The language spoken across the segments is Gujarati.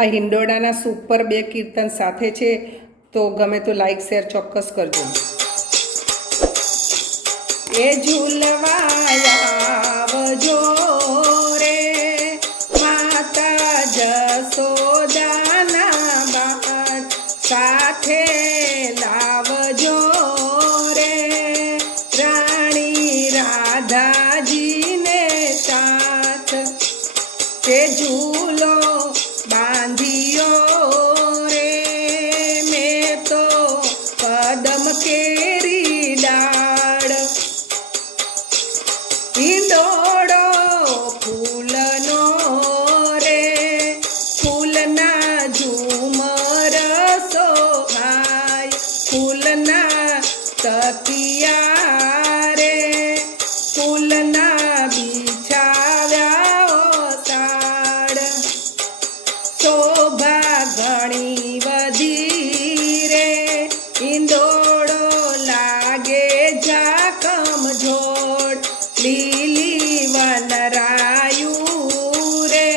આ હિંડોળાના સુપર 2 કીર્તન સાથે છે, તો ગમે તો લાઈક શેર ચોક્કસ કરજો. એ ઝૂલવા આવજો રે માતા જશોદાના બાળ, સાથે લાવજો રે રાણી રાધાજીને સાથ. તે ઝૂલો બાંધ્યો રે મેં તો કદમ કેરી ડાળ, હિંડોળો ફૂલનો રે ફૂલના ઝુમર સોહાય, ફૂલના તકિયા રે ફૂલના બિછાવ્યા ઓસાડ. શોભા ઘણી વધી રે હિંડોળો લાગે ઝાકમ જોડ, લીલી વનરાયું રે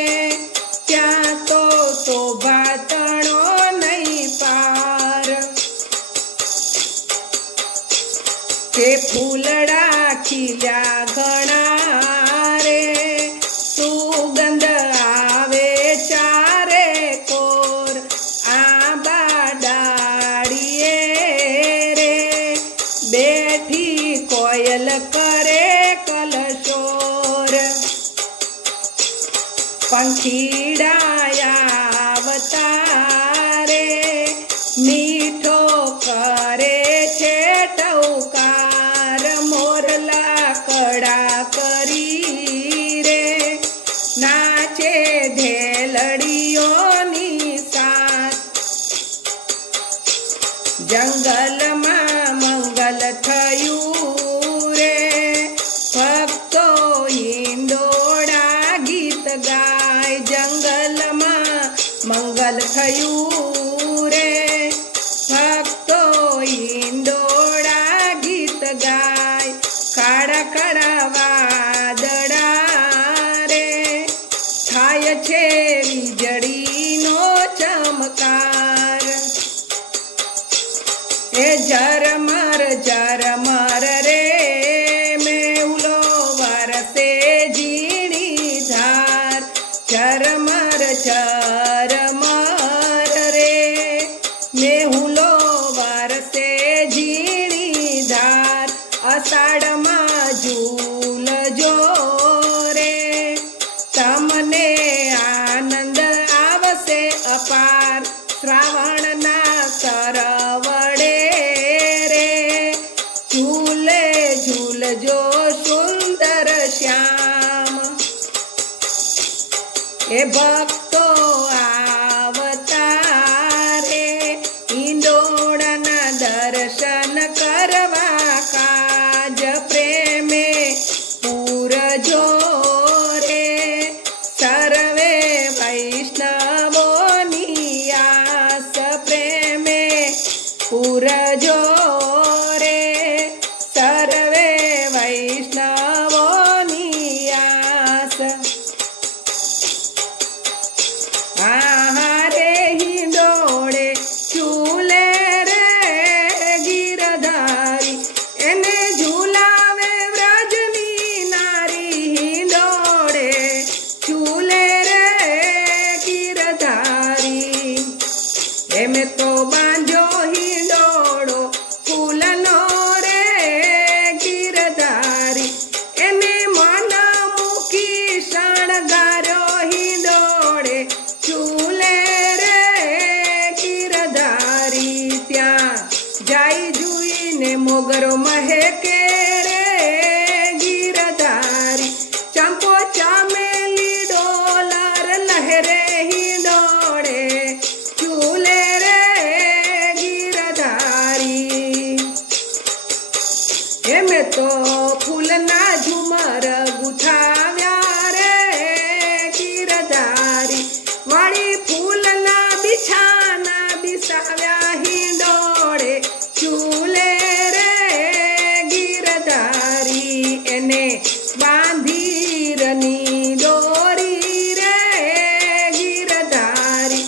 ત્યાં તો શોભા તણો નહીં પાર. તે ફૂલડા ખીલ્યા ઘણા રે સુગંધ આવે ચારે કોર, આંબા ડાળીએ રે બેઠી કોયલ કરે કલશોર. પંખીડા આવતા રે મીઠો કરે છે ટૌકાર, મોરલા કડા કરી રે નાચે ઢેલડીઓની સાથ. જંગલમાં મંગલ થયું રે ભક્તો હિંડોળા ગીત ગાય, જંગલમાં મંગલ થયું રે ભક્તો હિંડોળા ગીત ગાય. કાળા કાળા વાદળા રે થાય છે વીજળીનો ચમકાર. એ ઝરમર રે મેહુલો વરસે ઝીણી ધાર, ઝરમર રે મેહુલો વરસે ઝીણી ધાર. અષાઢમાં ઝૂલજો રે તમને આનંદ આવશે અપાર, શ્રાવણના સરવડે રે ઝૂલે ઝૂલજો સુંદર શ્યામ. એ ભક્તો આવતા રે હિંડોળાના દર્શન કરવા, કાજ પ્રેમે પૂરજો રે સર્વે વૈષ્ણવોની આસ, પ્રેમે પૂરજો રે સર્વે વૈષ્ણવોની આસ. આહારે હિંડોળે ઝૂલે રે ગીરધારી, એને ઝૂલાવે વ્રજની નારી. હિંડોળે ઝૂલે રે ગીરધારી, એમે તો બાંધ્યો હિંડોળો ફૂલનો રે ગીરધારી, એને મન મૂકી શણગાર્યો હિંડોળે ઝૂલે રે ગીરધારી. ત્યાં જાય જુઈને મોગરો મહેકે રે ગીરધારી, ચંપો ચામેલી ડોલર લહેરે હિંડોળે ઝૂલે રે ગીરધારી. એમે તો ફૂલના ઝુમર ગુથાવ્યા રે ગીરધારી, વળી ફૂલના બિછાના બિસાવ્યા હિંડોળે ઝૂલે રે ગીરધારી. એને બાંધીરની દોરી રે ગીરધારી,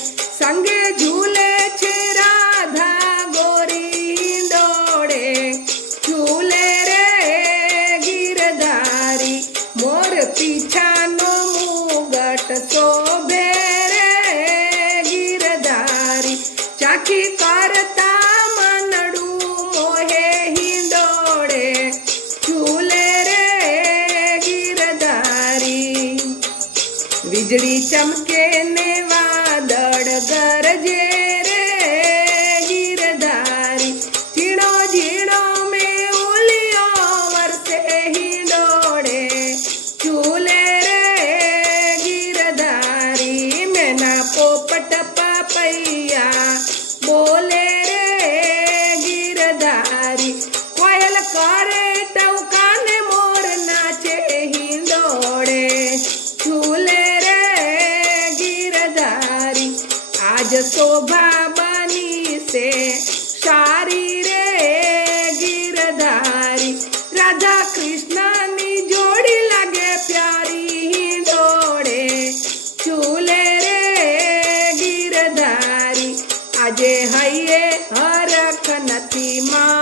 રાખી કરતા મનડું મોહે હિંડોળે ઝૂલે રે ગીરધારી વીજળી ચમકે ને વાદળ ગરજે રે ગીરધારી ઝીણો ઝીણો મેહુલિયો વરસે હિંડોળે ઝૂલે રે ગીરધારી મેના પોપટ પાપૈયા બોલે રે ગીરધારી કોયલ કરે ટવકા ને મોર નાચે હિંડોળે ઝૂલે રે ગીરધારી આજ શોભા બની છે સારી રે ગીરધારી રાધા કૃષ્ણની જોડી લાગે પ્યારી હિંડોળે ઝૂલે રે ગીરધારી આજે હૈયે હરખ નથી માં